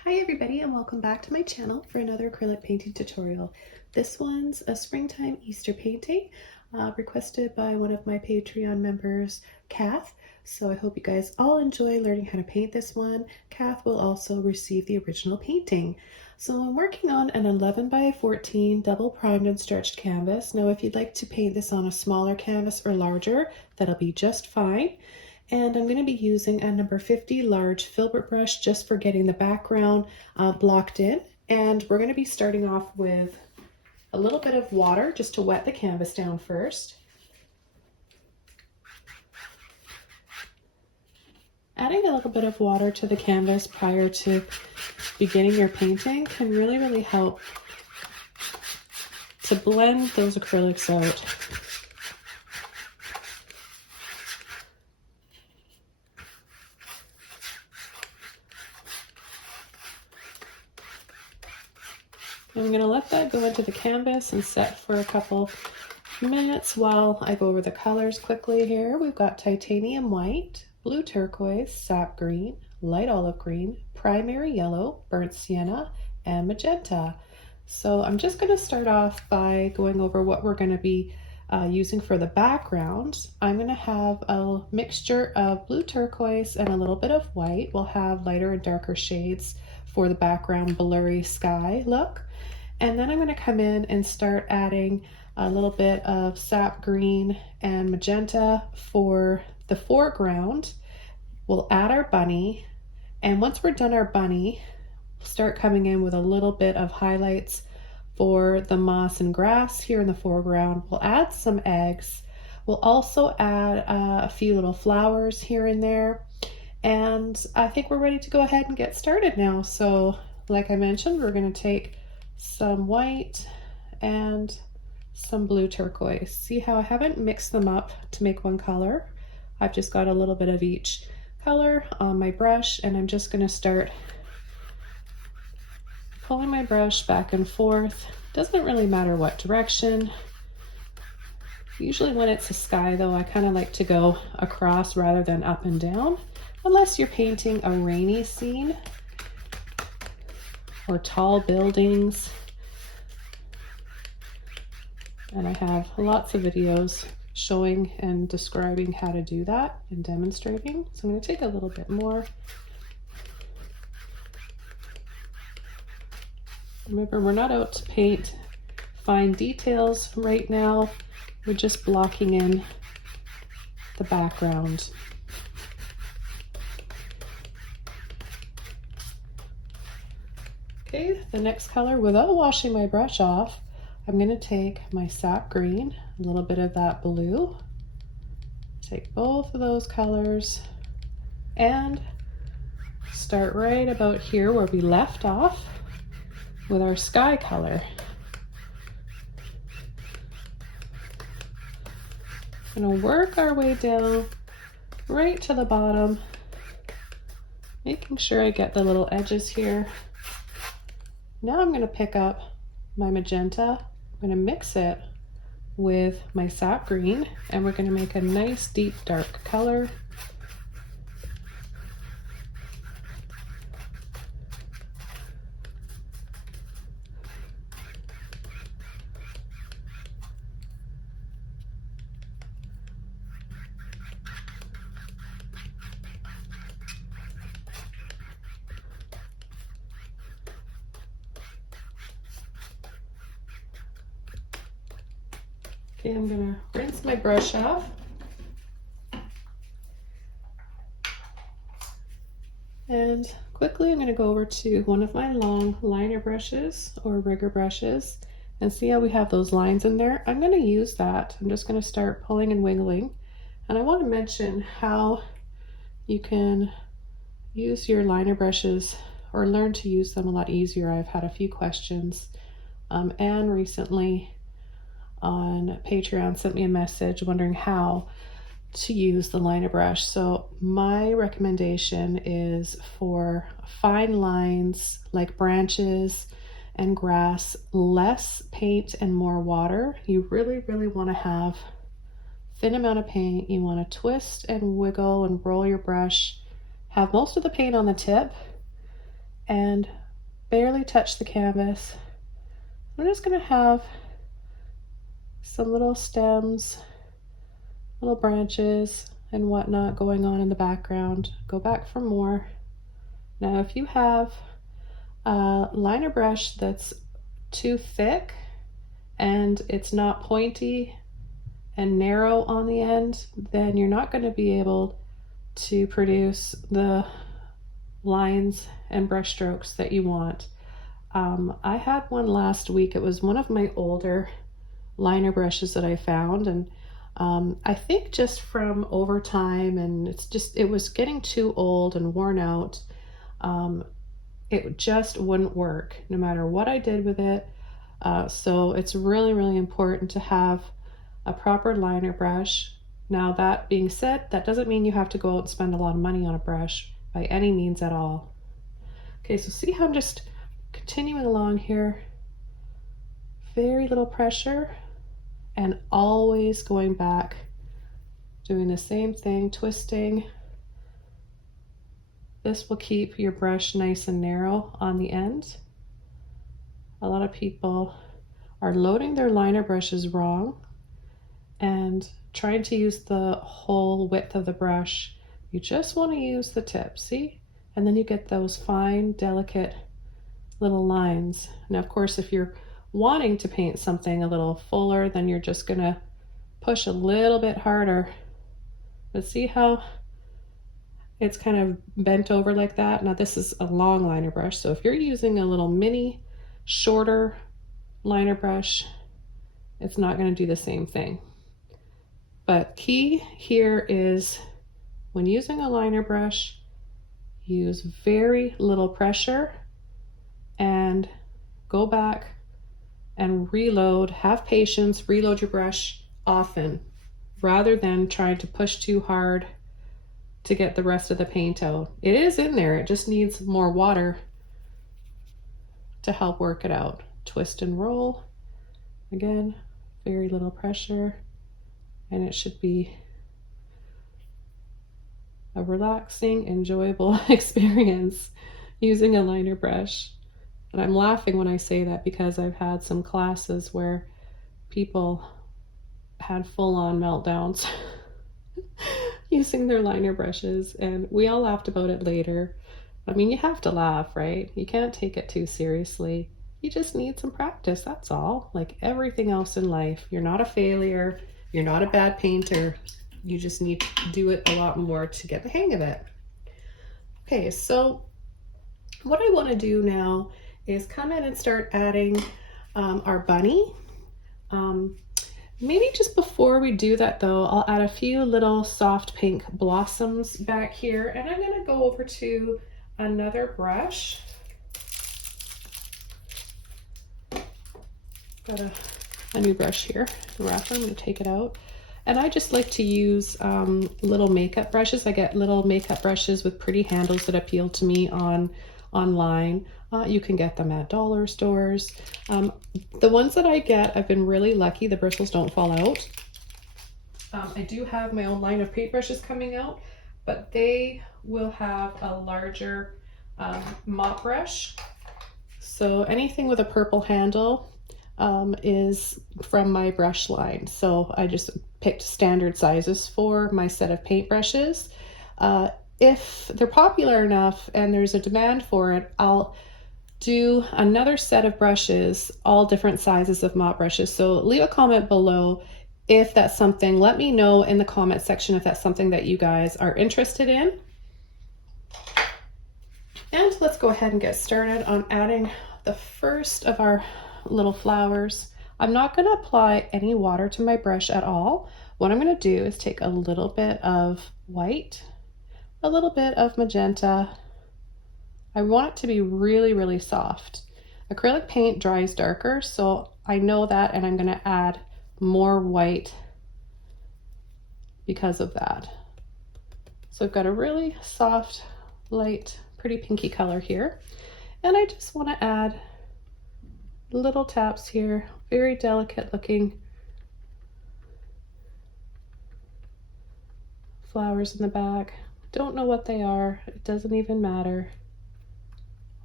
Hi everybody and welcome back to my channel for another acrylic painting tutorial. This one's a springtime Easter painting requested by one of my Patreon members, Kath. So I hope you guys all enjoy learning how to paint this one. Kath will also receive the original painting. So I'm working on an 11 by 14 double primed and stretched canvas. Now if you'd like to paint this on a smaller canvas or larger, that'll be just fine. And I'm going to be using a number 50 large Filbert brush just for getting the background blocked in. And we're going to be starting off with a little bit of water just to wet the canvas down first. Adding a little bit of water to the canvas prior to beginning your painting can really help to blend those acrylics out. I'm going to let that go into the canvas and set for a couple minutes while I go over the colors quickly here. We've got titanium white, blue turquoise, sap green, light olive green, primary yellow, burnt sienna, and magenta. So I'm just going to start off by going over what we're going to be using for the background. I'm going to have a mixture of blue turquoise and a little bit of white. We'll have lighter and darker shades for the background blurry sky look. And then I'm going to come in and start adding a little bit of sap green and magenta for the foreground. We'll add our bunny, and once we're done our bunny, we'll start coming in with a little bit of highlights for the moss and grass here in the foreground. We'll add some eggs. We'll also add a few little flowers here and there. And I think we're ready to go ahead and get started now. So like I mentioned, we're going to take some white and some blue turquoise. See how I haven't mixed them up to make one color? I've just got a little bit of each color on my brush, and I'm just going to start pulling my brush back and forth. Doesn't really matter what direction. Usually when it's a sky though, I kind of like to go across rather than up and down, unless you're painting a rainy scene or tall buildings. And I have lots of videos showing and describing how to do that and demonstrating. So I'm going to take a little bit more. Remember, we're not out to paint fine details right now. We're just blocking in the background. Okay, the next color, without washing my brush off, I'm going to take my sap green, a little bit of that blue, take both of those colors and start right about here where we left off with our sky color. I'm going to work our way down right to the bottom, making sure I get the little edges here. Now I'm going to pick up my magenta. I'm going to mix it with my sap green, and we're going to make a nice deep dark color. Okay, I'm going to rinse my brush off. And quickly I'm going to go over to one of my long liner brushes or rigger brushes and see how we have those lines in there. I'm going to use that. I'm just going to start pulling and wiggling. And I want to mention how you can use your liner brushes or learn to use them a lot easier. I've had a few questions. And recently on Patreon sent me a message wondering how to use the liner brush. So my recommendation is for fine lines like branches and grass, less paint and more water. You really want to have thin amount of paint. You want to twist and wiggle and roll your brush, have most of the paint on the tip, and barely touch the canvas. I'm just going to have some little stems, little branches and whatnot going on in the background. Go back for more. Now if you have a liner brush that's too thick and it's not pointy and narrow on the end, then you're not going to be able to produce the lines and brush strokes that you want. I had one last week. It was one of my older liner brushes that I found, and I think just from over time, and it was getting too old and worn out. It just wouldn't work no matter what I did with it. So it's really, really important to have a proper liner brush. Now that being said, that doesn't mean you have to go out and spend a lot of money on a brush by any means at all. Okay, so see how I'm just continuing along here. Very little pressure and always going back, doing the same thing, twisting. This will keep your brush nice and narrow on the end. A lot of people are loading their liner brushes wrong and trying to use the whole width of the brush. You just want to use the tip, see? And then you get those fine, delicate little lines. Now, of course, if you're wanting to paint something a little fuller, then you're just gonna push a little bit harder. But see how it's kind of bent over like that? Now this is a long liner brush, so if you're using a little mini, shorter liner brush, it's not gonna do the same thing. But key here is when using a liner brush, use very little pressure and go back and reload. Have patience, reload your brush often rather than trying to push too hard to get the rest of the paint out. It is in there, it just needs more water to help work it out. Twist and roll. Again, very little pressure, and it should be a relaxing, enjoyable experience using a liner brush. And I'm laughing when I say that because I've had some classes where people had full-on meltdowns using their liner brushes, and we all laughed about it later. I mean, you have to laugh, right? You can't take it too seriously. You just need some practice, that's all. Like everything else in life, you're not a failure, you're not a bad painter. You just need to do it a lot more to get the hang of it. Okay, so what I want to do now is come in and start adding our bunny. Maybe just before we do that though, I'll add a few little soft pink blossoms back here, and I'm going to go over to another brush. Got a new brush here, the wrapper. I'm going to take it out. And I just like to use little makeup brushes. I get little makeup brushes with pretty handles that appeal to me online. You can get them at dollar stores. The ones that I get, I've been really lucky. The bristles don't fall out. I do have my own line of paintbrushes coming out, but they will have a larger mop brush. So anything with a purple handle is from my brush line. So I just picked standard sizes for my set of paintbrushes. If they're popular enough and there's a demand for it, I'll do another set of brushes, all different sizes of mop brushes. So leave a comment below if that's something. Let me know in the comment section if that's something that you guys are interested in. And let's go ahead and get started on adding the first of our little flowers. I'm not going to apply any water to my brush at all. What I'm going to do is take a little bit of white, a little bit of magenta. I want it to be really, really soft. Acrylic paint dries darker, so I know that, and I'm going to add more white because of that. So I've got a really soft, light, pretty pinky color here, and I just want to add little taps here, very delicate looking flowers in the back. Don't know what they are, it doesn't even matter.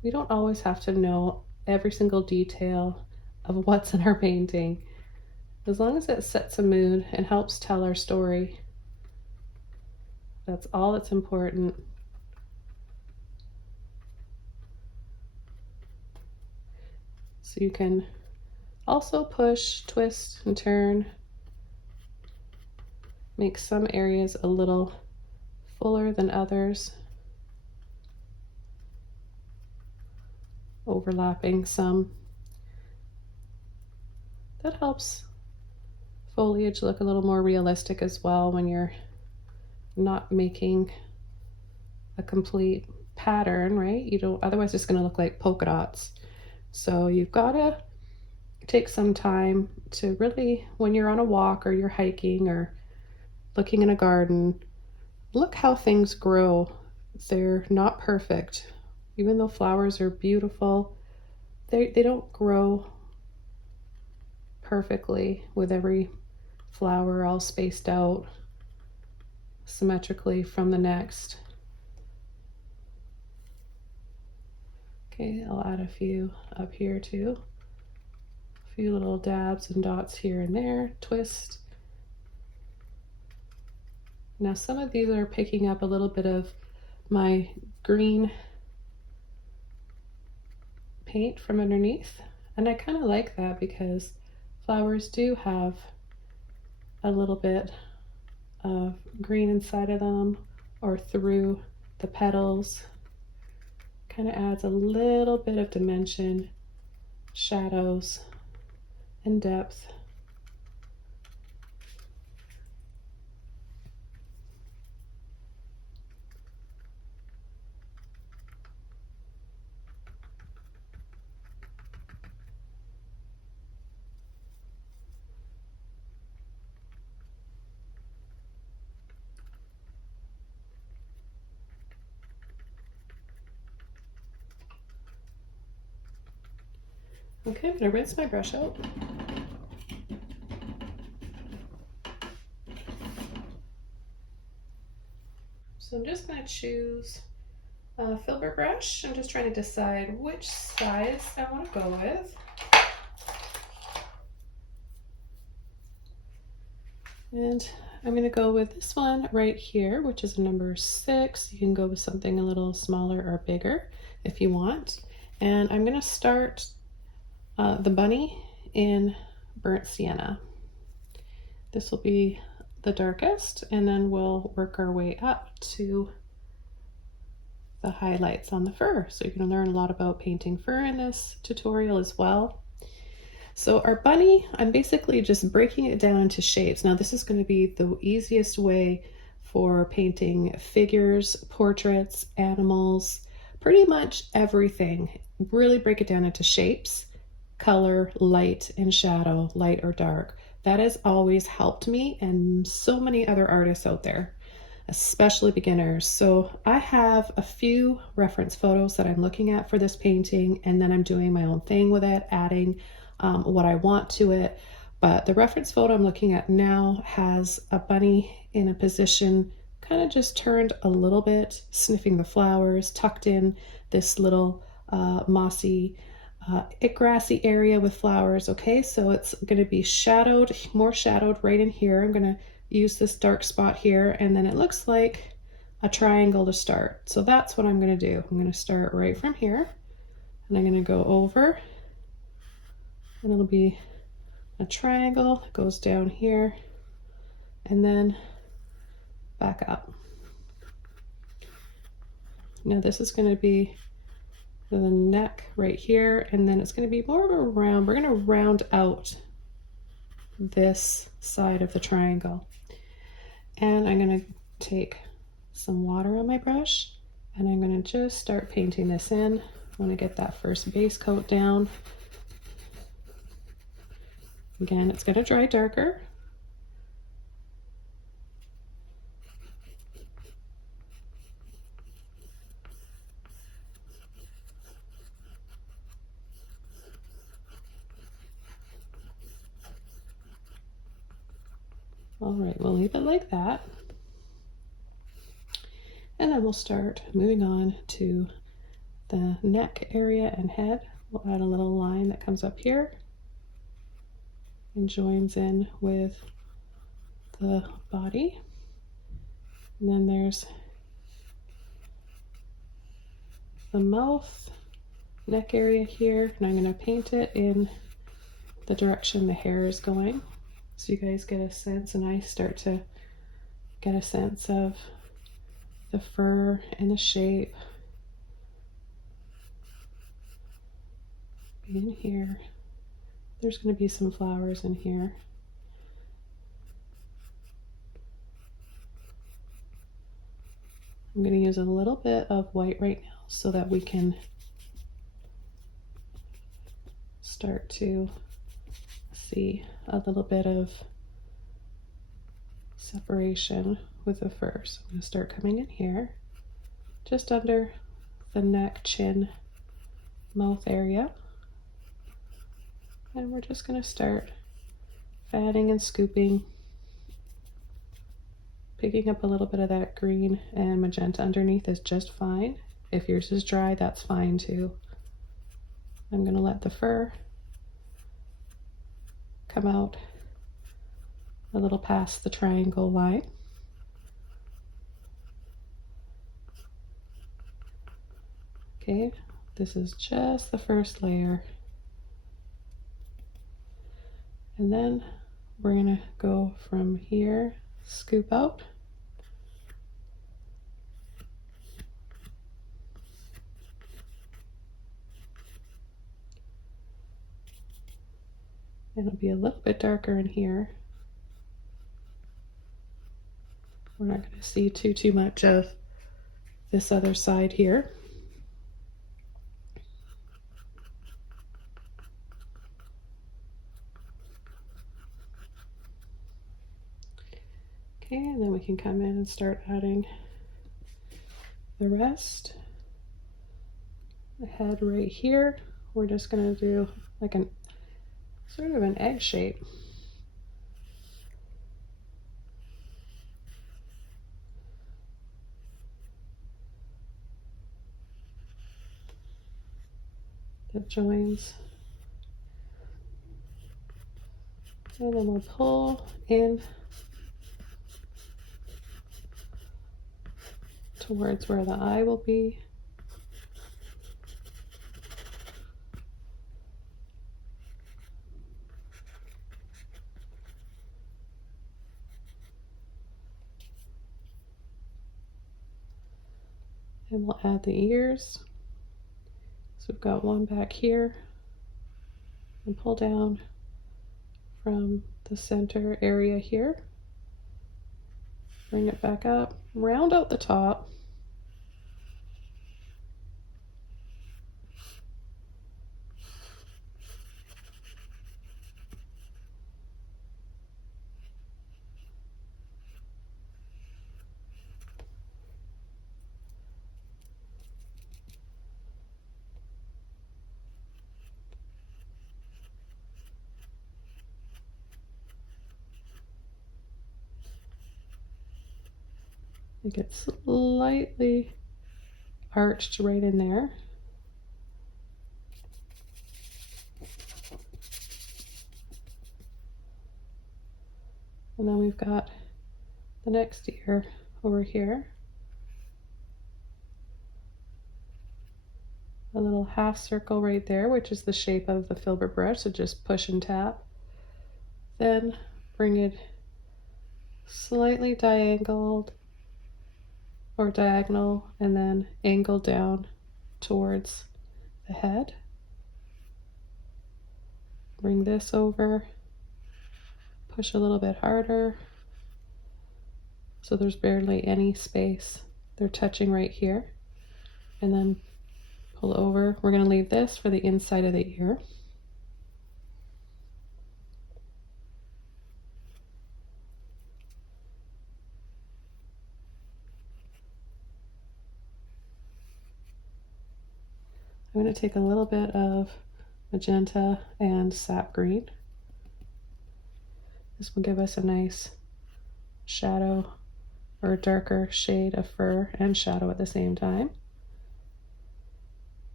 We don't always have to know every single detail of what's in our painting. As long as it sets a mood and helps tell our story, that's all that's important. So you can also push, twist, and turn. Make some areas a little fuller than others, overlapping some. That helps foliage look a little more realistic as well when you're not making a complete pattern, right? You don't, otherwise it's going to look like polka dots. So you've got to take some time to really, when you're on a walk or you're hiking or looking in a garden, look how things grow. They're not perfect. Even though flowers are beautiful, they don't grow perfectly with every flower all spaced out symmetrically from the next. Okay, I'll add a few up here too. A few little dabs and dots here and there, twist. Now some of these are picking up a little bit of my green paint from underneath, and I kind of like that because flowers do have a little bit of green inside of them or through the petals. Kind of adds a little bit of dimension, shadows, and depth. Okay, I'm gonna rinse my brush out. So I'm just gonna choose a Filbert brush. I'm just trying to decide which size I want to go with. And I'm going to go with this one right here, which is number 6. You can go with something a little smaller or bigger if you want. And I'm going to start the bunny in burnt sienna. This will be the darkest, and then we'll work our way up to the highlights on the fur. So you're going to learn a lot about painting fur in this tutorial as well. So our bunny, I'm basically just breaking it down into shapes. Now this is going to be the easiest way for painting figures, portraits, animals, pretty much everything. Really break it down into shapes, color, light, and shadow, light or dark. That has always helped me and so many other artists out there, especially beginners. So I have a few reference photos that I'm looking at for this painting, and then I'm doing my own thing with it, adding what I want to it. But the reference photo I'm looking at now has a bunny in a position kind of just turned a little bit, sniffing the flowers, tucked in this little mossy grassy area with flowers. Okay, so it's going to be shadowed, more shadowed right in here. I'm going to use this dark spot here, and then it looks like a triangle to start. So that's what I'm going to do. I'm going to start right from here, and I'm going to go over, and it'll be a triangle. It goes down here and then back up. Now this is going to be the neck right here, and then it's going to be more of a round. We're going to round out this side of the triangle, and I'm going to take some water on my brush, and I'm going to just start painting this in. I want to get that first base coat down. Again, it's going to dry darker. All right, we'll leave it like that. And then we'll start moving on to the neck area and head. We'll add a little line that comes up here and joins in with the body. And then there's the mouth, neck area here, and I'm going to paint it in the direction the hair is going, so you guys get a sense and I start to get a sense of the fur and the shape in here. There's going to be some flowers in here. I'm going to use a little bit of white right now so that we can start to see a little bit of separation with the fur. So I'm going to start coming in here, just under the neck, chin, mouth area. And we're just going to start fanning and scooping, picking up a little bit of that green and magenta underneath is just fine. If yours is dry, that's fine too. I'm going to let the fur come out a little past the triangle line. Okay, this is just the first layer. And then we're going to go from here, scoop out. It'll be a little bit darker in here. We're not going to see too much of this other side here. Okay, and then we can come in and start adding the rest. The head right here, we're just going to do like an sort of an egg shape. That joins. And then we'll pull in towards where the eye will be. And we'll add the ears. So we've got one back here, and pull down from the center area here. Bring it back up, round out the top. Make it slightly arched right in there. And then we've got the next ear over here. A little half circle right there, which is the shape of the Filbert brush, so just push and tap. Then bring it slightly diagonal, and then angle down towards the head. Bring this over, push a little bit harder, so there's barely any space. They're touching right here, and then pull over. We're going to leave this for the inside of the ear. I'm going to take a little bit of magenta and sap green. This will give us a nice shadow or darker shade of fur and shadow at the same time.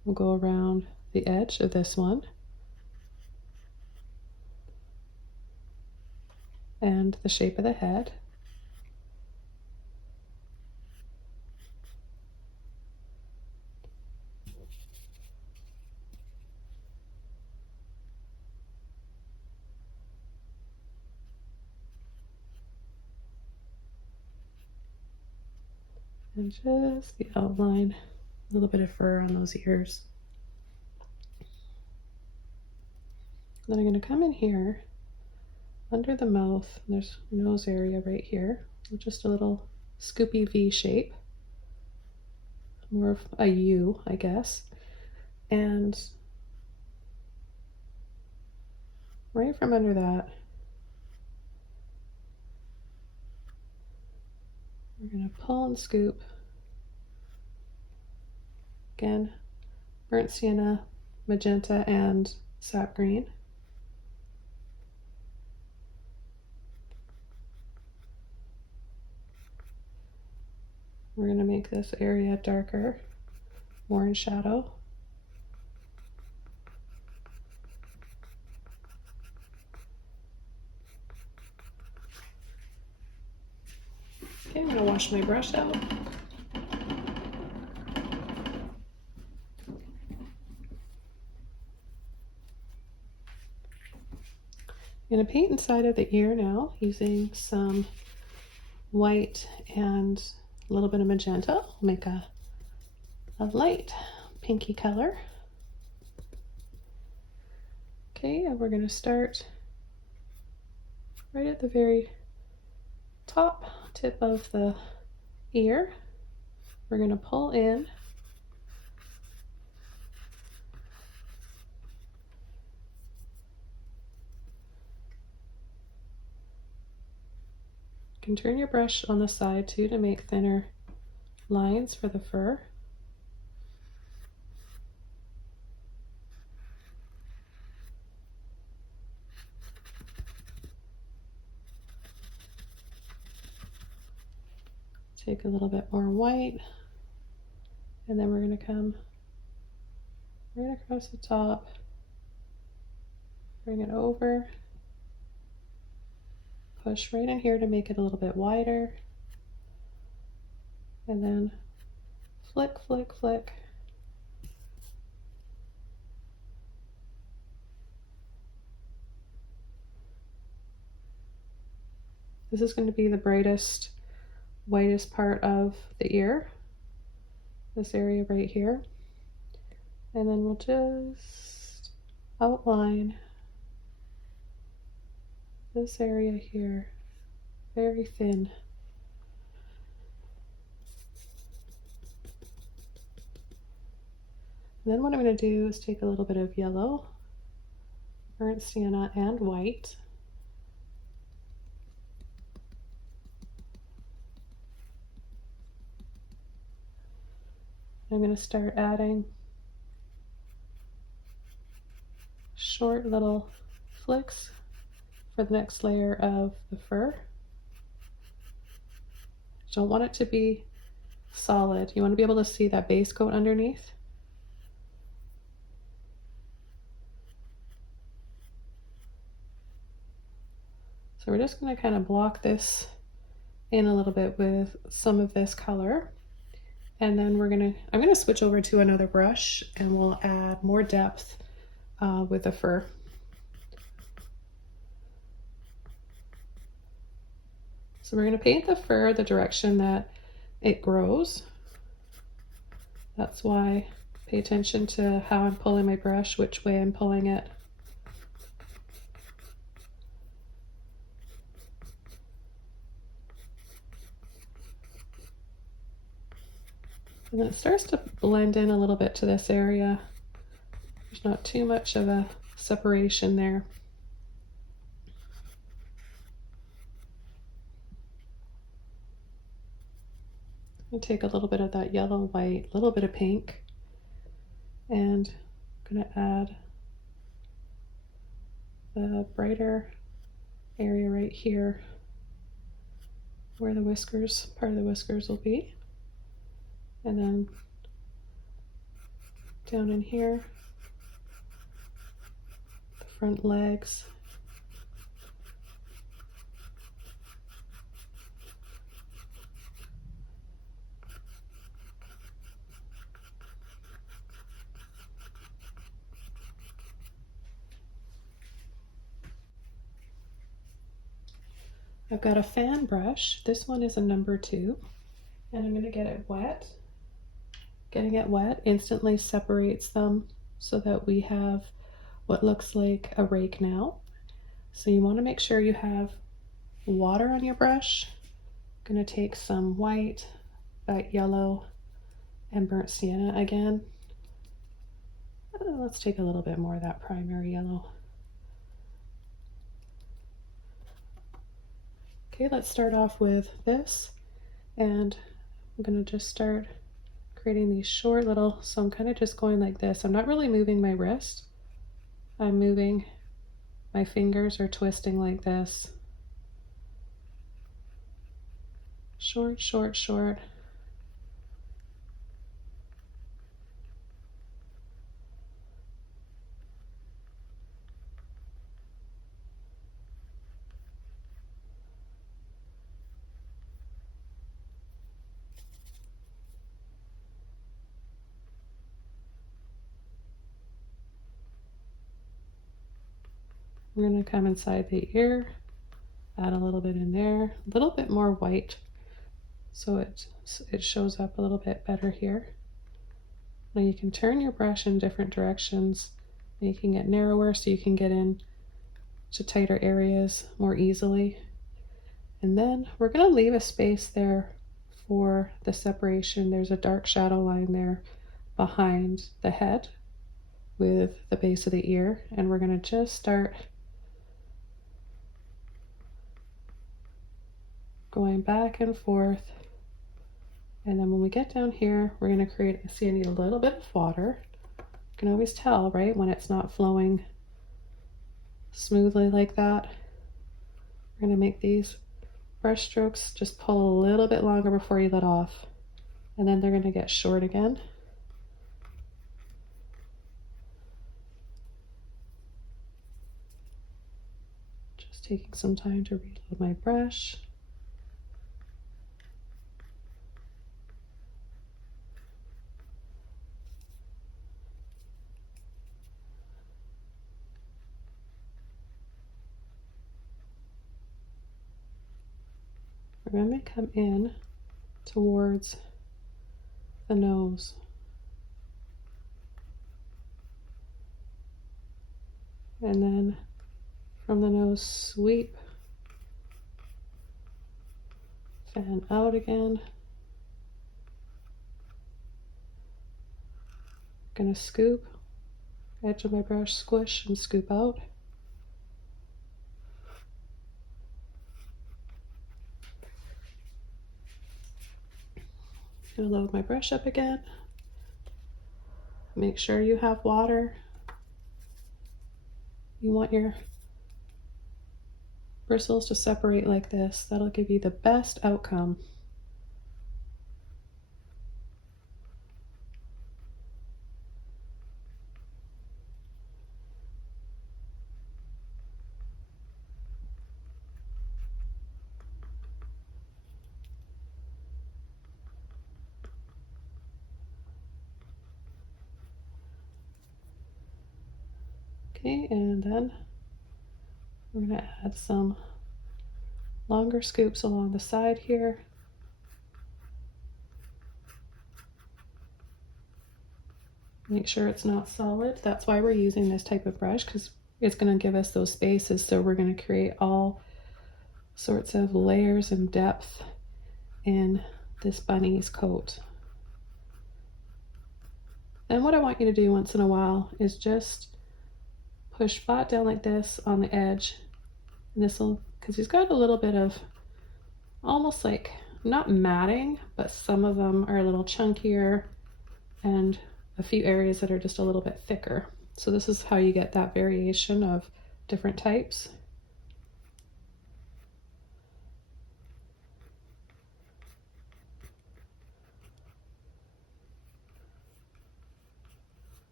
We'll go around the edge of this one and the shape of the head. And just the outline, a little bit of fur on those ears. Then I'm going to come in here under the mouth. There's nose area right here, just a little scoopy V shape, more of a U, I guess. And right from under that, we're going to pull and scoop. Again, burnt sienna, magenta, and sap green. We're going to make this area darker, more in shadow. Okay, I'm going to wash my brush out. I'm going to paint inside of the ear now using some white and a little bit of magenta. I'll make a light pinky color. Okay, and we're going to start right at the very top tip of the ear. We're going to pull in you can turn your brush on the side too to make thinner lines for the fur. Take a little bit more white, and then we're going to come right across the top, bring it over, push right in here to make it a little bit wider, and then flick, flick, flick. This is going to be the brightest, whitest part of the ear, this area right here. And then we'll just outline this area here, very thin. And then what I'm going to do is take a little bit of yellow, burnt sienna, and white. I'm going to start adding short little flicks for the next layer of the fur. You don't want it to be solid. You want to be able to see that base coat underneath. So we're just going to kind of block this in a little bit with some of this color. And then I'm going to switch over to another brush and we'll add more depth with the fur. So we're going to paint the fur the direction that it grows. That's why pay attention to how I'm pulling my brush, which way I'm pulling it. And then it starts to blend in a little bit to this area. There's not too much of a separation there. I'll take a little bit of that yellow, white, a little bit of pink, and I'm going to add the brighter area right here where the whiskers, part of the whiskers will be. And then down in here, the front legs. I've got a fan brush. This one is a number 2, and I'm going to get it wet. Getting it wet instantly separates them so that we have what looks like a rake now. So you want to make sure you have water on your brush. I'm going to take some white, that yellow, and burnt sienna again. Let's take a little bit more of that primary yellow. Okay, let's start off with this, and I'm going to just start creating these short little, so I'm kind of just going like this. I'm not really moving my wrist. I'm moving, my fingers are twisting like this. Short, short, short. We're going to come inside the ear, add a little bit in there, a little bit more white so it shows up a little bit better here. Now you can turn your brush in different directions, making it narrower so you can get in to tighter areas more easily. And then we're going to leave a space there for the separation. There's a dark shadow line there behind the head with the base of the ear, and we're going to just start going back and forth. And then when we get down here, we're going to create, see, I need a little bit of water. You can always tell, right, when it's not flowing smoothly like that. We're going to make these brush strokes just pull a little bit longer before you let off, and then they're going to get short again. Just taking some time to reload my brush. We're going to come in towards the nose. And then from the nose, sweep, fan out again. Gonna scoop, edge of my brush, squish and scoop out. Gonna load my brush up again. Make sure you have water. You want your bristles to separate like this. That'll give you the best outcome. Okay, and then we're going to add some longer scoops along the side here. Make sure it's not solid. That's why we're using this type of brush, because it's going to give us those spaces. So we're going to create all sorts of layers and depth in this bunny's coat. And what I want you to do once in a while is just push flat down like this on the edge. And this will, because he's got a little bit of almost like, not matting, but some of them are a little chunkier and a few areas that are just a little bit thicker. So this is how you get that variation of different types.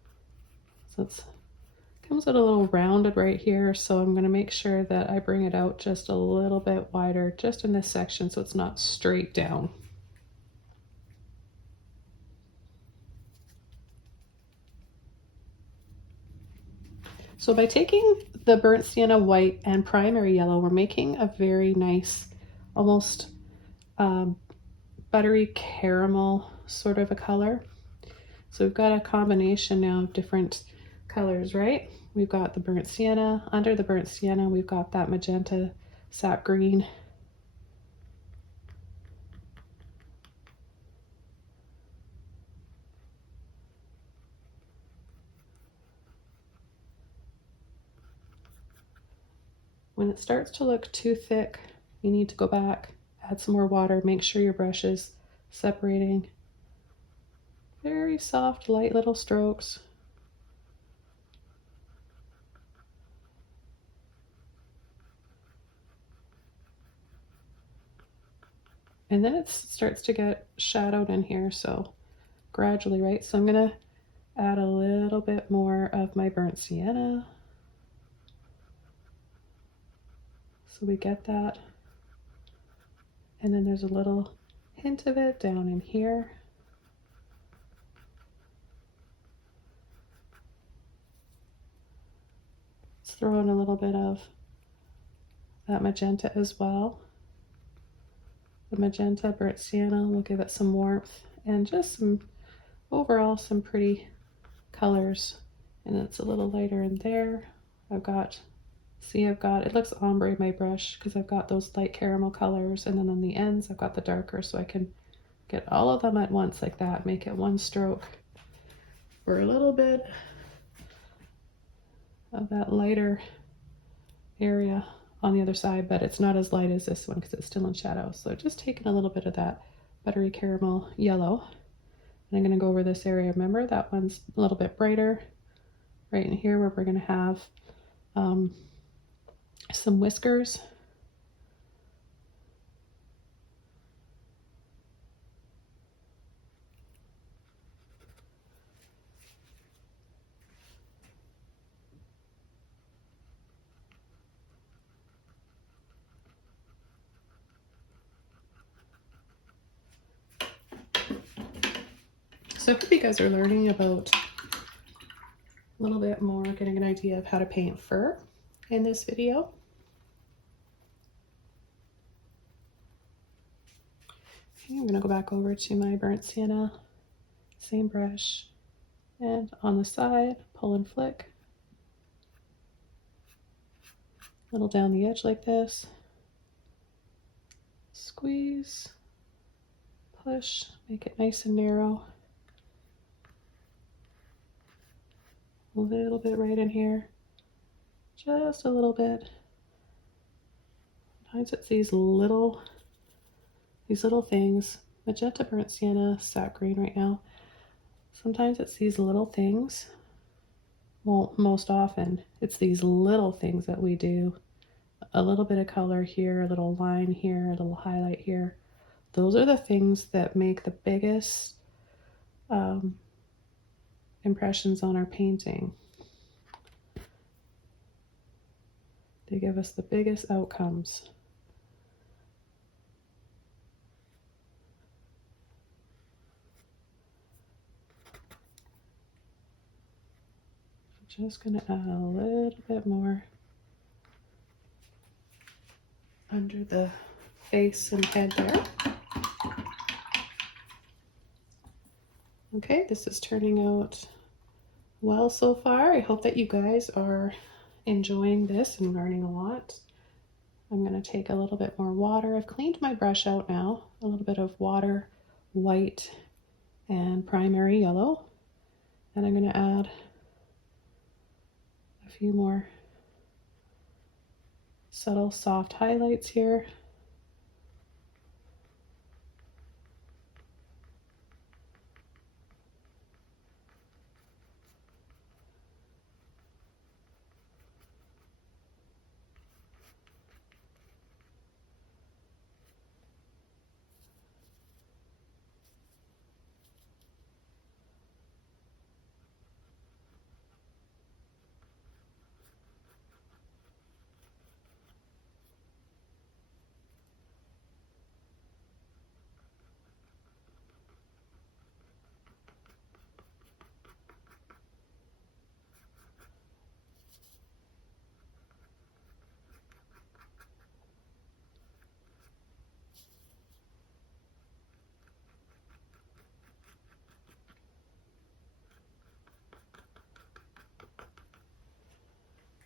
So it comes out a little rounded right here, so I'm going to make sure that I bring it out just a little bit wider just in this section so it's not straight down. So by taking the burnt sienna white and primary yellow, we're making a very nice, almost buttery caramel sort of a color. So we've got a combination now of different colors, right? We've got the burnt sienna. Under the burnt sienna, we've got that magenta sap green. When it starts to look too thick, you need to go back, add some more water, make sure your brush is separating. Very soft, light little strokes. And then it starts to get shadowed in here, so gradually, right? So I'm gonna add a little bit more of my burnt sienna. So we get that. And then there's a little hint of it down in here. Let's throw in a little bit of that magenta as well. The magenta, burnt sienna will give it some warmth and just some, overall, some pretty colors. And it's a little lighter in there. I've got, it looks ombre in my brush because I've got those light caramel colors, and then on the ends I've got the darker, so I can get all of them at once like that, make it one stroke for a little bit of that lighter area on the other side, but it's not as light as this one because it's still in shadow. So just taking a little bit of that buttery caramel yellow, and I'm going to go over this area. Remember, that one's a little bit brighter right in here where we're going to have some whiskers. So I hope you guys are learning about a little bit more, getting an idea of how to paint fur in this video. Okay, I'm gonna go back over to my burnt sienna, same brush, and on the side, pull and flick. A little down the edge like this. Squeeze, push, make it nice and narrow. A little bit right in here, just a little bit. Sometimes it's these little things. Magenta, burnt sienna, sap green right now. Sometimes it's these little things. Well, most often it's these little things that we do. A little bit of color here, a little line here, a little highlight here. Those are the things that make the biggest impressions on our painting. They give us the biggest outcomes. I'm just going to add a little bit more under the face and head there. Okay, this is turning out well so far. I hope that you guys are enjoying this and learning a lot. I'm going to take a little bit more water. I've cleaned my brush out now. A little bit of water, white, and primary yellow. And I'm going to add a few more subtle, soft highlights here.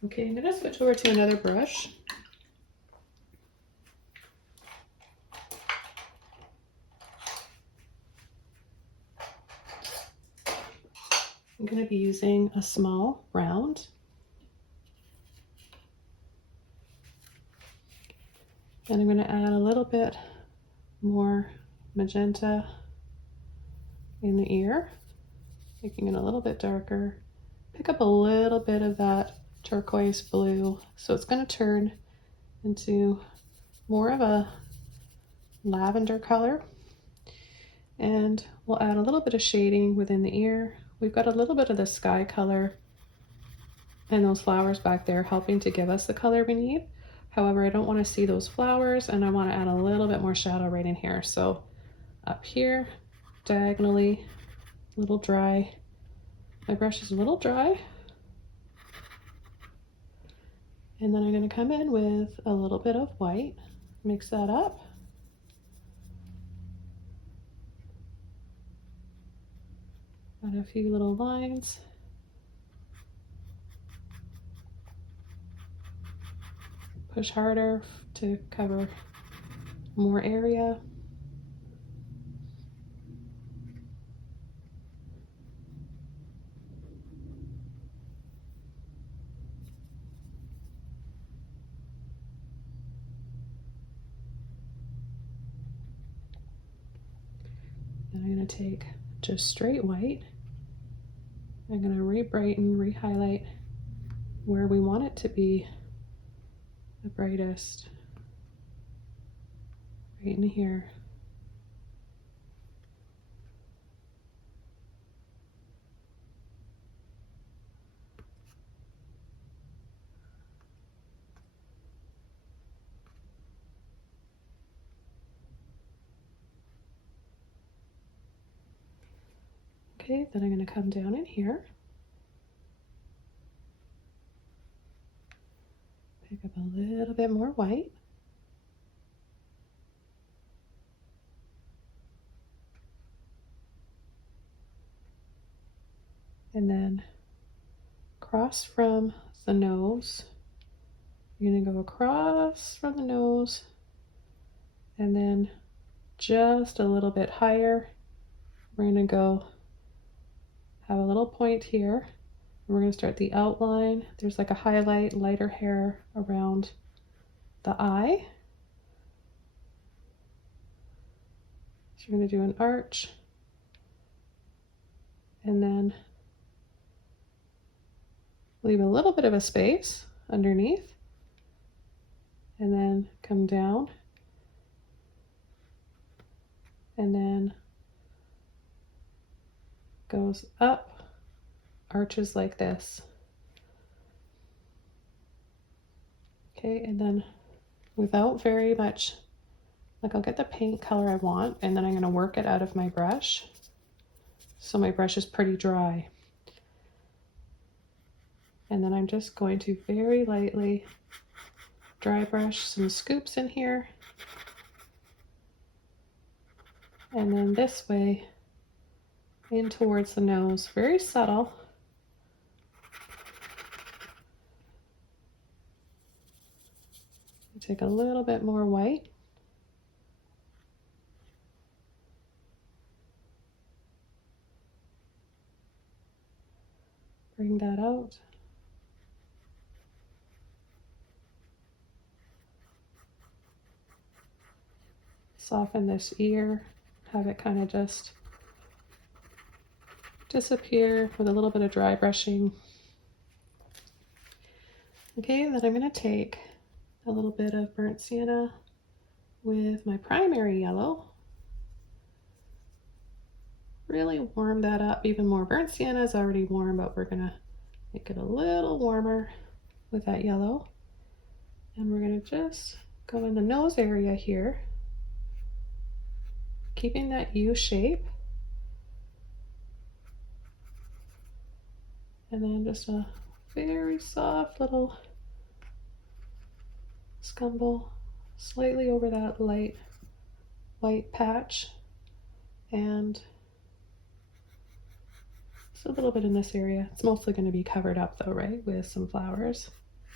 Okay, I'm going to switch over to another brush. I'm going to be using a small round. And I'm going to add a little bit more magenta in the ear, making it a little bit darker. Pick up a little bit of that turquoise blue. So it's going to turn into more of a lavender color. And we'll add a little bit of shading within the ear. We've got a little bit of the sky color and those flowers back there helping to give us the color we need. However, I don't want to see those flowers, and I want to add a little bit more shadow right in here. So up here, diagonally, a little dry. My brush is a little dry. And then I'm going to come in with a little bit of white, mix that up. Add a few little lines. Push harder to cover more area. And I'm going to take just straight white. I'm going to re-brighten, re-highlight where we want it to be the brightest, right in here. Okay, then I'm going to come down in here. Pick up a little bit more white. And then cross from the nose. You're going to go across from the nose and then just a little bit higher. We're going to go have a little point here. We're going to start the outline. There's like a highlight, lighter hair around the eye. So we're going to do an arch and then leave a little bit of a space underneath and then come down and then goes up, arches like this. Okay, and then without very much, like I'll get the paint color I want and then I'm going to work it out of my brush. So my brush is pretty dry. And then I'm just going to very lightly dry brush some scoops in here. And then this way in towards the nose, very subtle. Take a little bit more white. Bring that out. Soften this ear, have it kind of just disappear with a little bit of dry brushing. Okay, then I'm going to take a little bit of burnt sienna with my primary yellow. Really warm that up even more. Burnt sienna is already warm, but we're going to make it a little warmer with that yellow. And we're going to just go in the nose area here, keeping that U shape. And then just a very soft little scumble slightly over that light white patch, and just a little bit in this area. It's mostly going to be covered up though, right, with some flowers.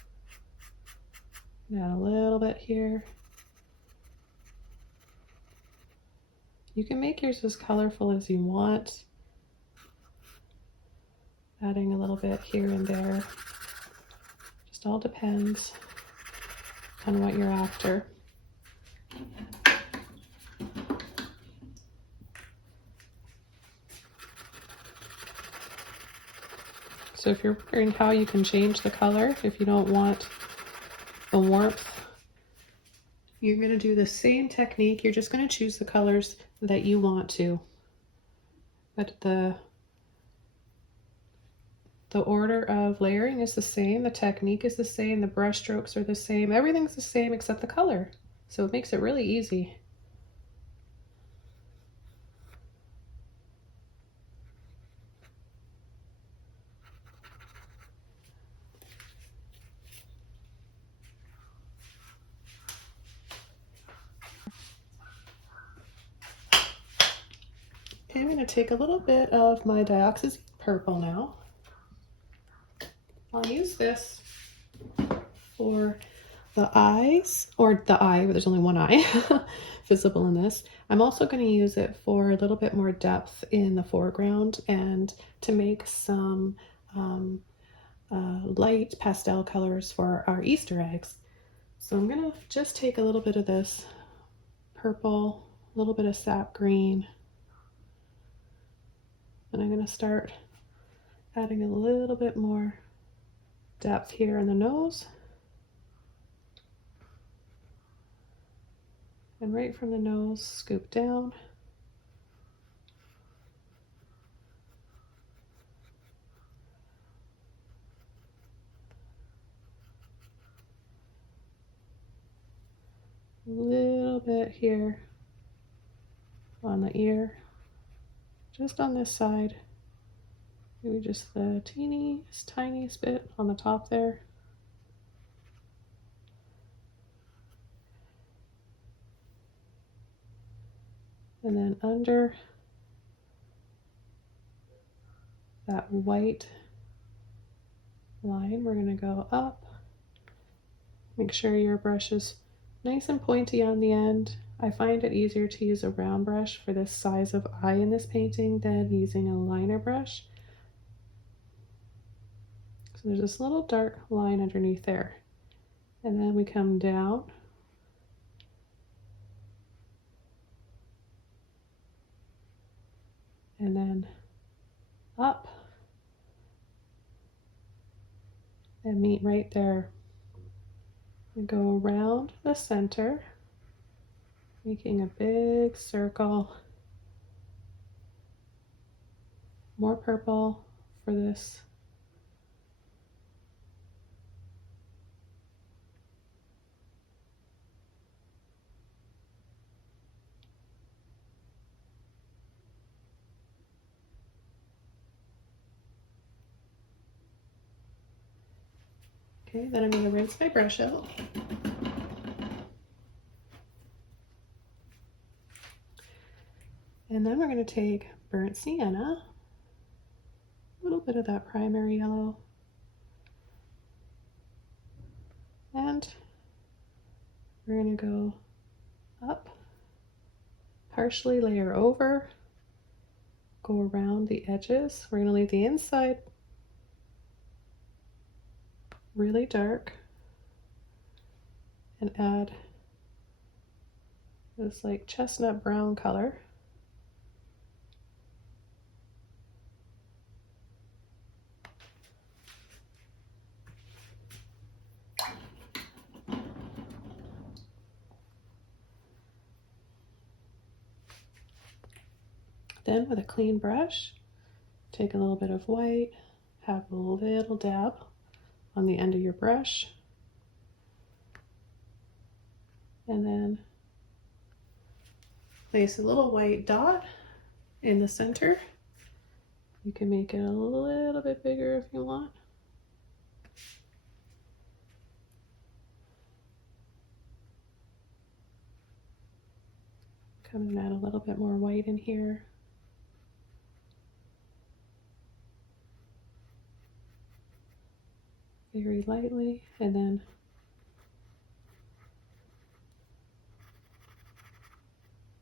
Add a little bit here. You can make yours as colorful as you want. Adding a little bit here and there. Just all depends on what you're after. So if you're wondering how you can change the color, if you don't want the warmth, you're going to do the same technique. You're just going to choose the colors that you want to. But the order of layering is the same, the technique is the same, the brush strokes are the same, everything's the same except the color. So it makes it really easy. Okay, I'm going to take a little bit of my Dioxazine purple now. I'll use this for the eyes, or the eye, but there's only one eye visible in this. I'm also going to use it for a little bit more depth in the foreground and to make some light pastel colors for our Easter eggs. So I'm going to just take a little bit of this purple, a little bit of sap green, and I'm going to start adding a little bit more depth here in the nose. And right from the nose, scoop down. A little bit here on the ear, just on this side. Maybe just the tiniest bit on the top there. And then under that white line, we're going to go up. Make sure your brush is nice and pointy on the end. I find it easier to use a round brush for this size of eye in this painting than using a liner brush. So there's this little dark line underneath there. And then we come down. And then up. And meet right there. We go around the center, making a big circle. More purple for this. Okay, then I'm going to rinse my brush out. And then we're going to take burnt sienna, a little bit of that primary yellow, and we're going to go up, partially layer over, go around the edges. We're going to leave the inside really dark and add this like chestnut brown color. Then with a clean brush, take a little bit of white, have a little dab on the end of your brush, and then place a little white dot in the center. You can make it a little bit bigger if you want. Come and add a little bit more white in here. Very lightly, and then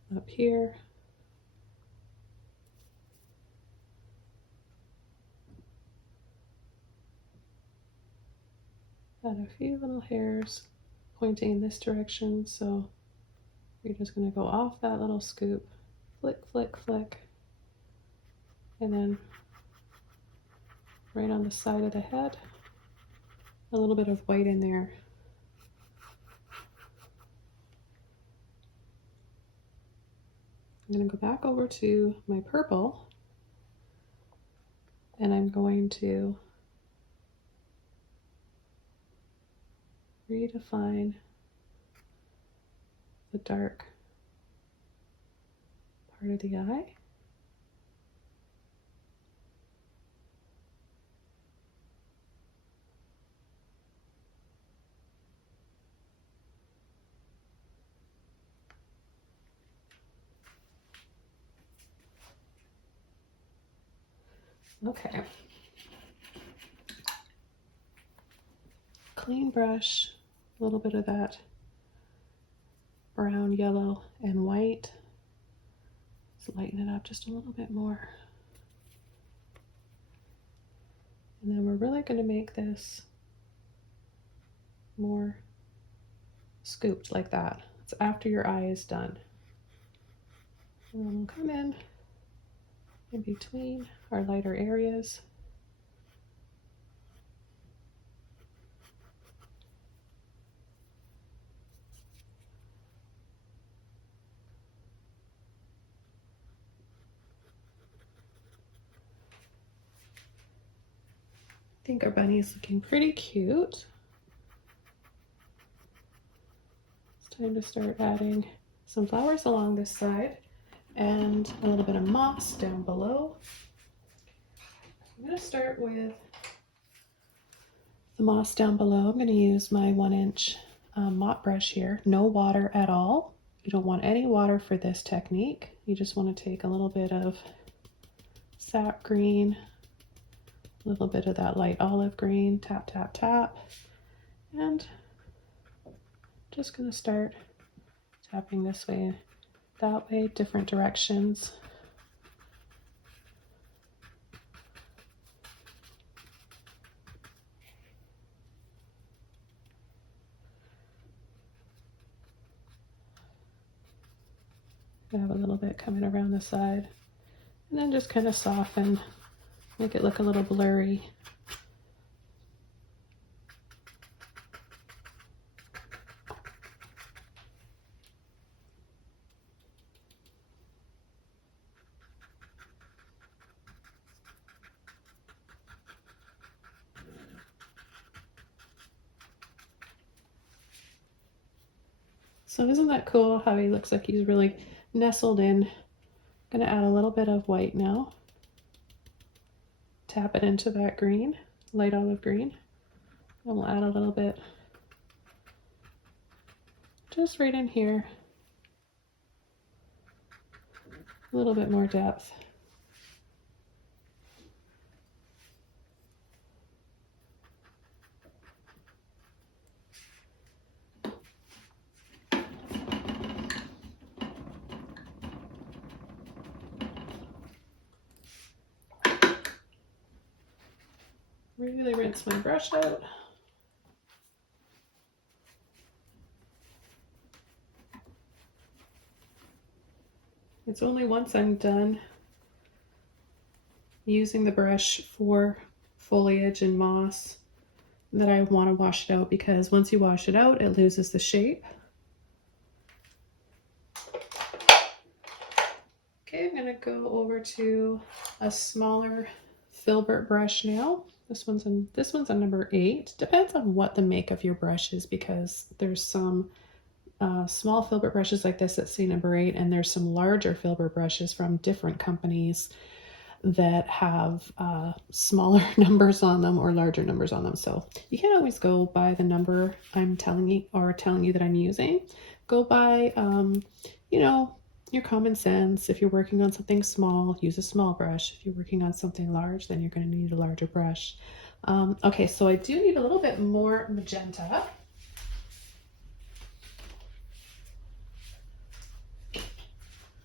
up here. Add a few little hairs pointing in this direction, so you're just going to go off that little scoop, flick, flick, flick, and then right on the side of the head, a little bit of white in there. I'm going to go back over to my purple, and I'm going to redefine the dark part of the eye. Okay. Clean brush, a little bit of that brown, yellow, and white. Let's lighten it up just a little bit more. And then we're really going to make this more scooped like that. It's after your eye is done. And then we'll come in between our lighter areas. I think our bunny is looking pretty cute. It's time to start adding some flowers along this side and a little bit of moss down below. I'm going to start with the moss down below. I'm going to use my 1-inch mop brush here. No water at all. You don't want any water for this technique. You just want to take a little bit of sap green, a little bit of that light olive green, tap, tap, tap, and just going to start tapping this way, that way, different directions. I have a little bit coming around the side, and then just kind of soften, make it look a little blurry. So isn't that cool how he looks like he's really nestled in? I'm going to add a little bit of white now. Tap it into that green, light olive green. And we'll add a little bit just right in here. A little bit more depth. Really rinse my brush out. It's only once I'm done using the brush for foliage and moss that I want to wash it out, because once you wash it out, it loses the shape. Okay, I'm going to go over to a smaller Filbert brush now. This one's on number 8. Depends on what the make of your brush is, because there's some small Filbert brushes like this that say number 8, and there's some larger Filbert brushes from different companies that have smaller numbers on them or larger numbers on them. So you can't always go by the number I'm telling you that I'm using. Go by, you know, your common sense. If you're working on something small, use a small brush. If you're working on something large, then you're going to need a larger brush. Okay, so I do need a little bit more magenta.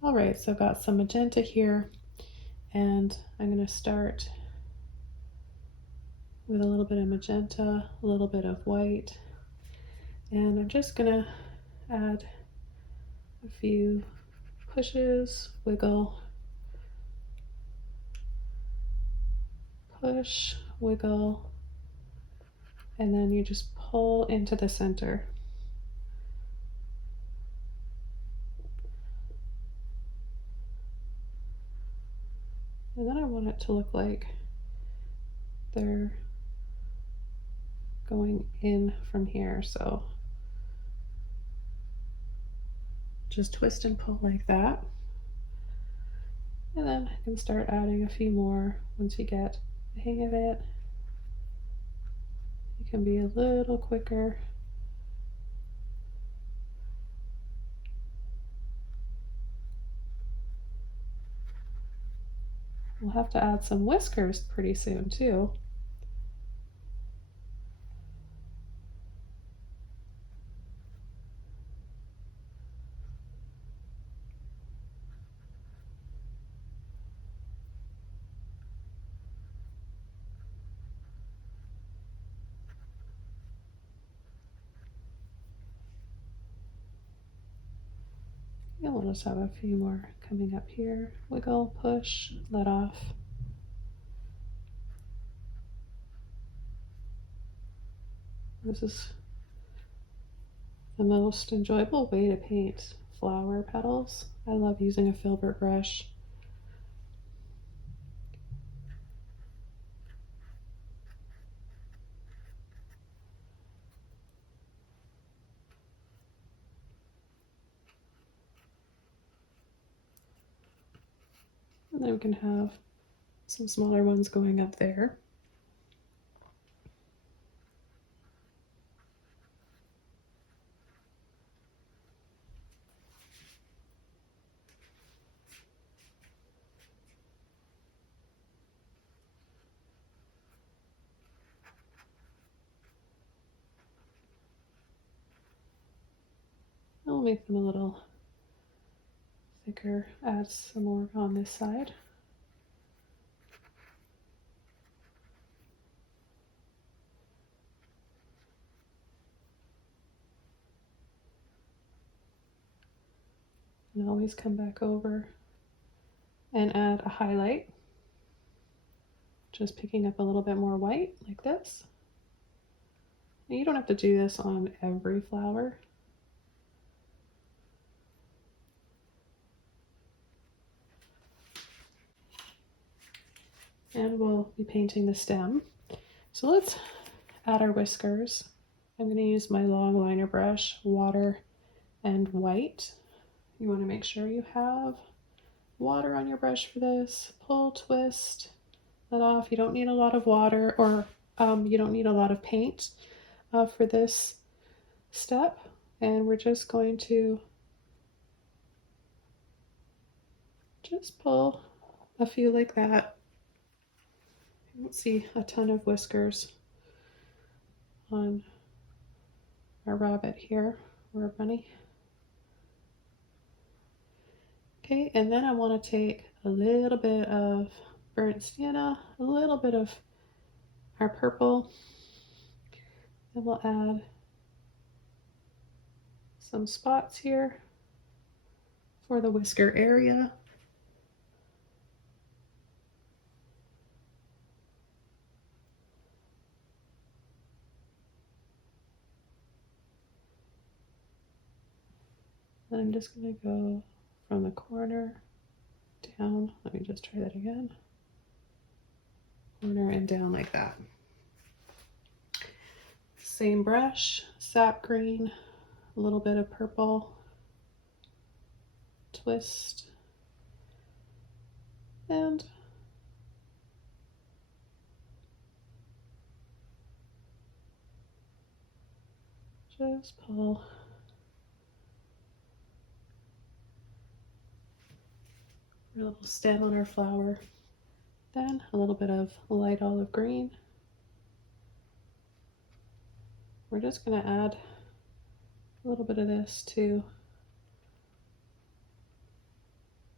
All right, so I've got some magenta here, and I'm going to start with a little bit of magenta, a little bit of white, and I'm just going to add a few pushes, wiggle, push, wiggle, and then you just pull into the center. And then I want it to look like they're going in from here. So just twist and pull like that. And then I can start adding a few more once you get the hang of it. You can be a little quicker. We'll have to add some whiskers pretty soon too. And we'll just have a few more coming up here. Wiggle, push, let off. This is the most enjoyable way to paint flower petals. I love using a Filbert brush. And then we can have some smaller ones going up there. I'll make them a little thicker, add some more on this side. And always come back over and add a highlight. Just picking up a little bit more white like this. And you don't have to do this on every flower. And we'll be painting the stem. So let's add our whiskers. I'm going to use my long liner brush, water and white. You want to make sure you have water on your brush for this. Pull, twist, let off. You don't need a lot of water, or you don't need a lot of paint for this step. And we're just going to just pull a few like that. You won't see a ton of whiskers on our rabbit here, or a bunny. Okay, and then I want to take a little bit of burnt sienna, a little bit of our purple, and we'll add some spots here for the whisker area. Then I'm just going to go from the corner down. Let me just try that again. Corner and down like that. Same brush, sap green, a little bit of purple, twist, and just pull. Our little stem on our flower. Then a little bit of light olive green. We're just going to add a little bit of this to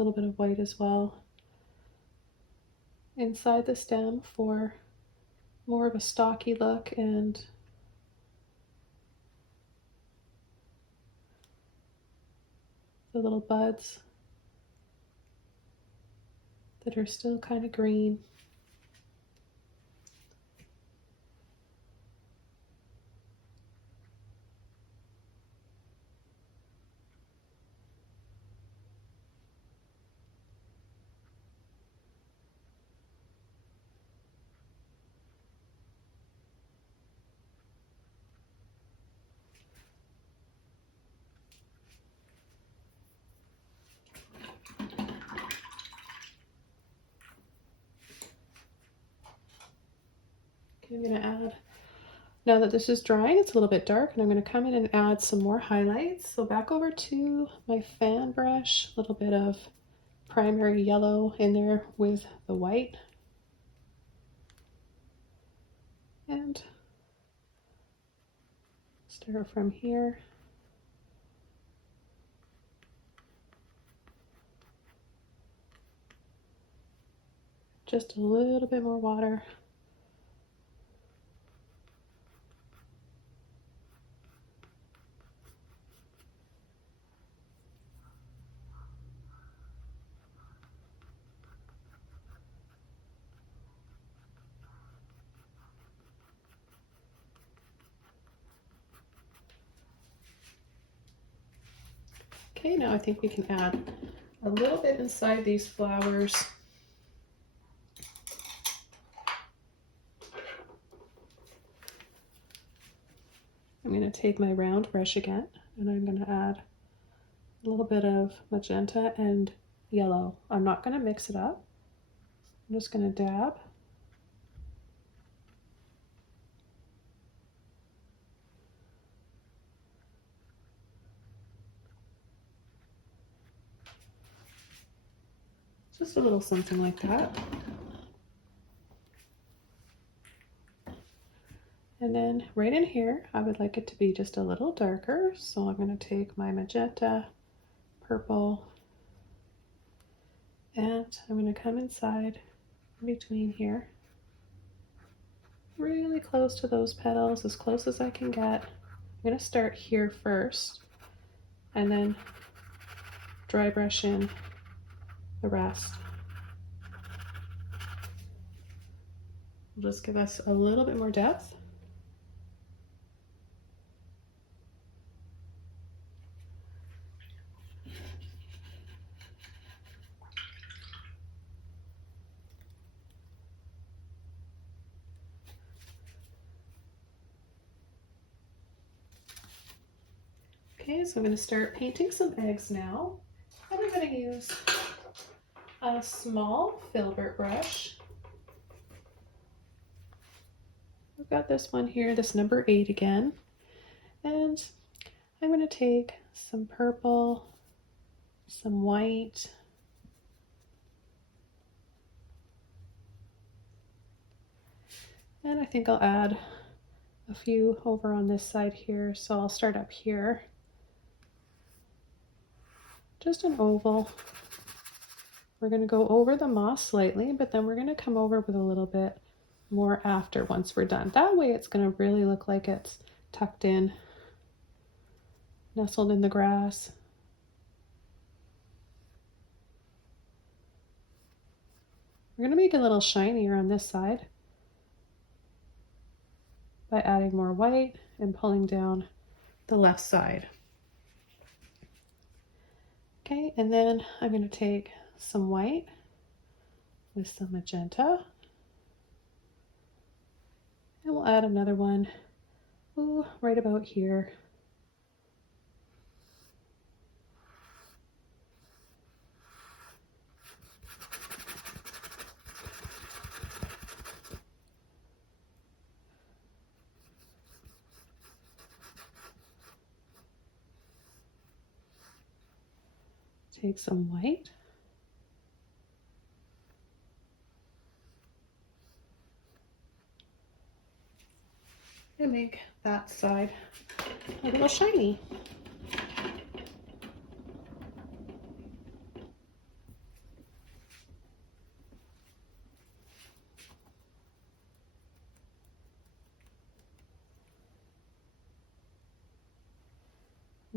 little bit of white as well inside the stem for more of a stocky look and the little buds that are still kind of green. I'm going to add, now that this is drying, it's a little bit dark, and I'm going to come in and add some more highlights. So back over to my fan brush, a little bit of primary yellow in there with the white. And start from here. Just a little bit more water. Okay, now I think we can add a little bit inside these flowers. I'm going to take my round brush again, and I'm going to add a little bit of magenta and yellow. I'm not going to mix it up. I'm just going to dab. Just a little something like that. And then right in here, I would like it to be just a little darker. So I'm going to take my magenta, purple, and I'm going to come inside in between here, really close to those petals, as close as I can get. I'm going to start here first and then dry brush in the rest. Will just give us a little bit more depth. Okay, so I'm going to start painting some eggs now. And I'm going to use a small Filbert brush. I've got this one here, this number 8 again. And I'm going to take some purple, some white, and I think I'll add a few over on this side here. So I'll start up here. Just an oval. We're going to go over the moss slightly, but then we're going to come over with a little bit more after once we're done. That way it's going to really look like it's tucked in, nestled in the grass. We're going to make it a little shinier on this side by adding more white and pulling down the left side. Okay, and then I'm going to take some white with some magenta, and we'll add another one right about here. Take some white. And make that side a little shiny.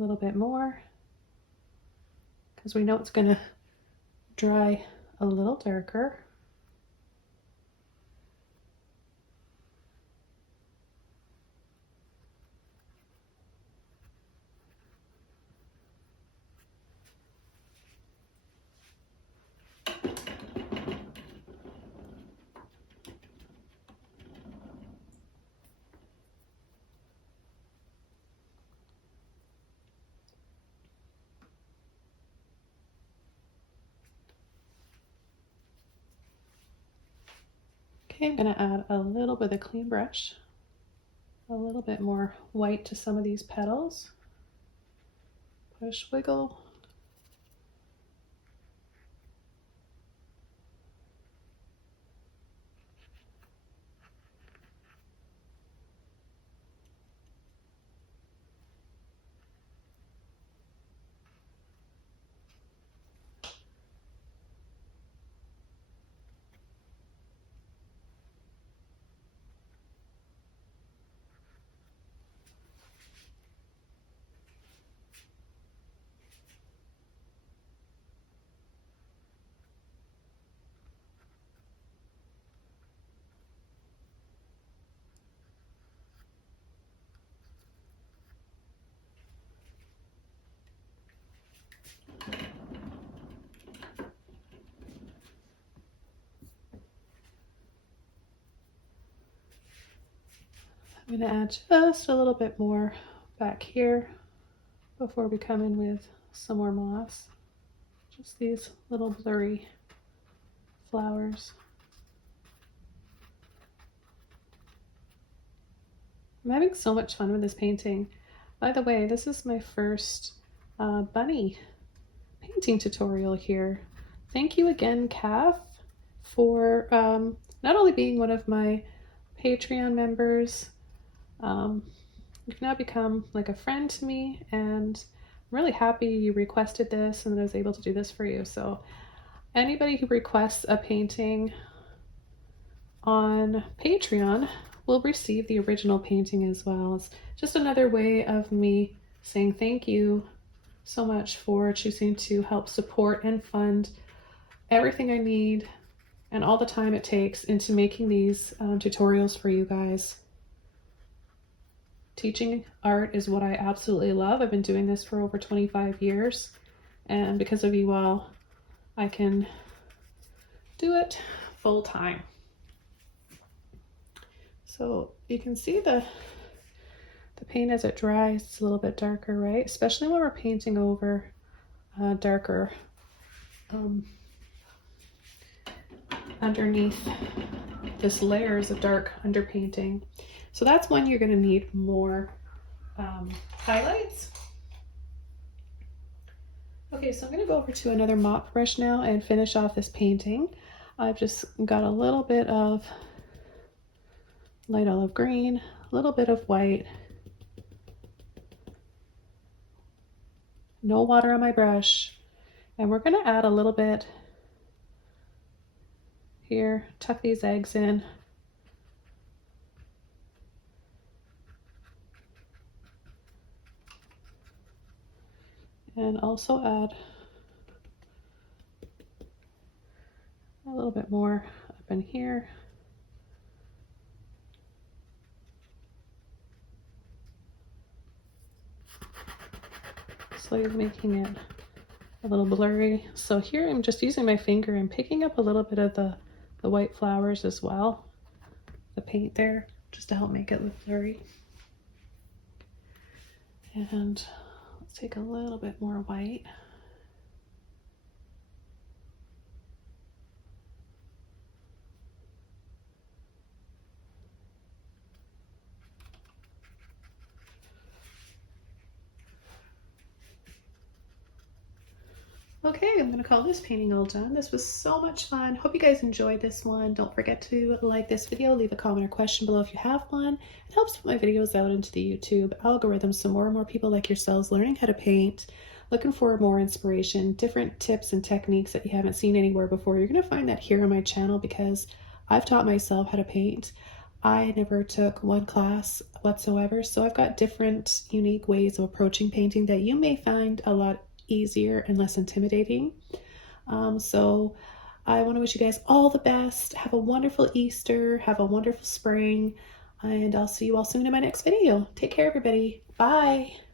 little bit more because we know it's going to dry a little darker. Okay, I'm going to add a little bit of clean brush, a little bit more white to some of these petals. Push, wiggle. I'm going to add just a little bit more back here before we come in with some more moss. Just these little blurry flowers. I'm having so much fun with this painting. By the way, this is my first bunny painting tutorial here. Thank you again, Kath, for not only being one of my Patreon members. You've now become like a friend to me, and I'm really happy you requested this and that I was able to do this for you. So anybody who requests a painting on Patreon will receive the original painting as well. It's just another way of me saying thank you so much for choosing to help support and fund everything I need and all the time it takes into making these tutorials for you guys. Teaching art is what I absolutely love. I've been doing this for over 25 years, and because of you all, I can do it full time. So you can see the paint as it dries, it's a little bit darker, right? Especially when we're painting over darker underneath this layers of dark underpainting. So that's when you're going to need more highlights. Okay, so I'm going to go over to another mop brush now and finish off this painting. I've just got a little bit of light olive green, a little bit of white, no water on my brush, and we're going to add a little bit here, tuck these eggs in. And also add a little bit more up in here. So you're making it a little blurry. So here I'm just using my finger and picking up a little bit of the white flowers as well, the paint there, just to help make it look blurry. And let's take a little bit more white. Okay, I'm going to call this painting all done. This was so much fun. Hope you guys enjoyed this one. Don't forget to like this video, leave a comment or question below if you have one. It helps put my videos out into the YouTube algorithm so more and more people like yourselves learning how to paint, looking for more inspiration, different tips and techniques that you haven't seen anywhere before. You're going to find that here on my channel because I've taught myself how to paint. I never took one class whatsoever, so I've got different unique ways of approaching painting that you may find a lot easier and less intimidating. So I want to wish you guys all the best. Have a wonderful Easter. Have a wonderful spring. And I'll see you all soon in my next video. Take care, everybody. Bye.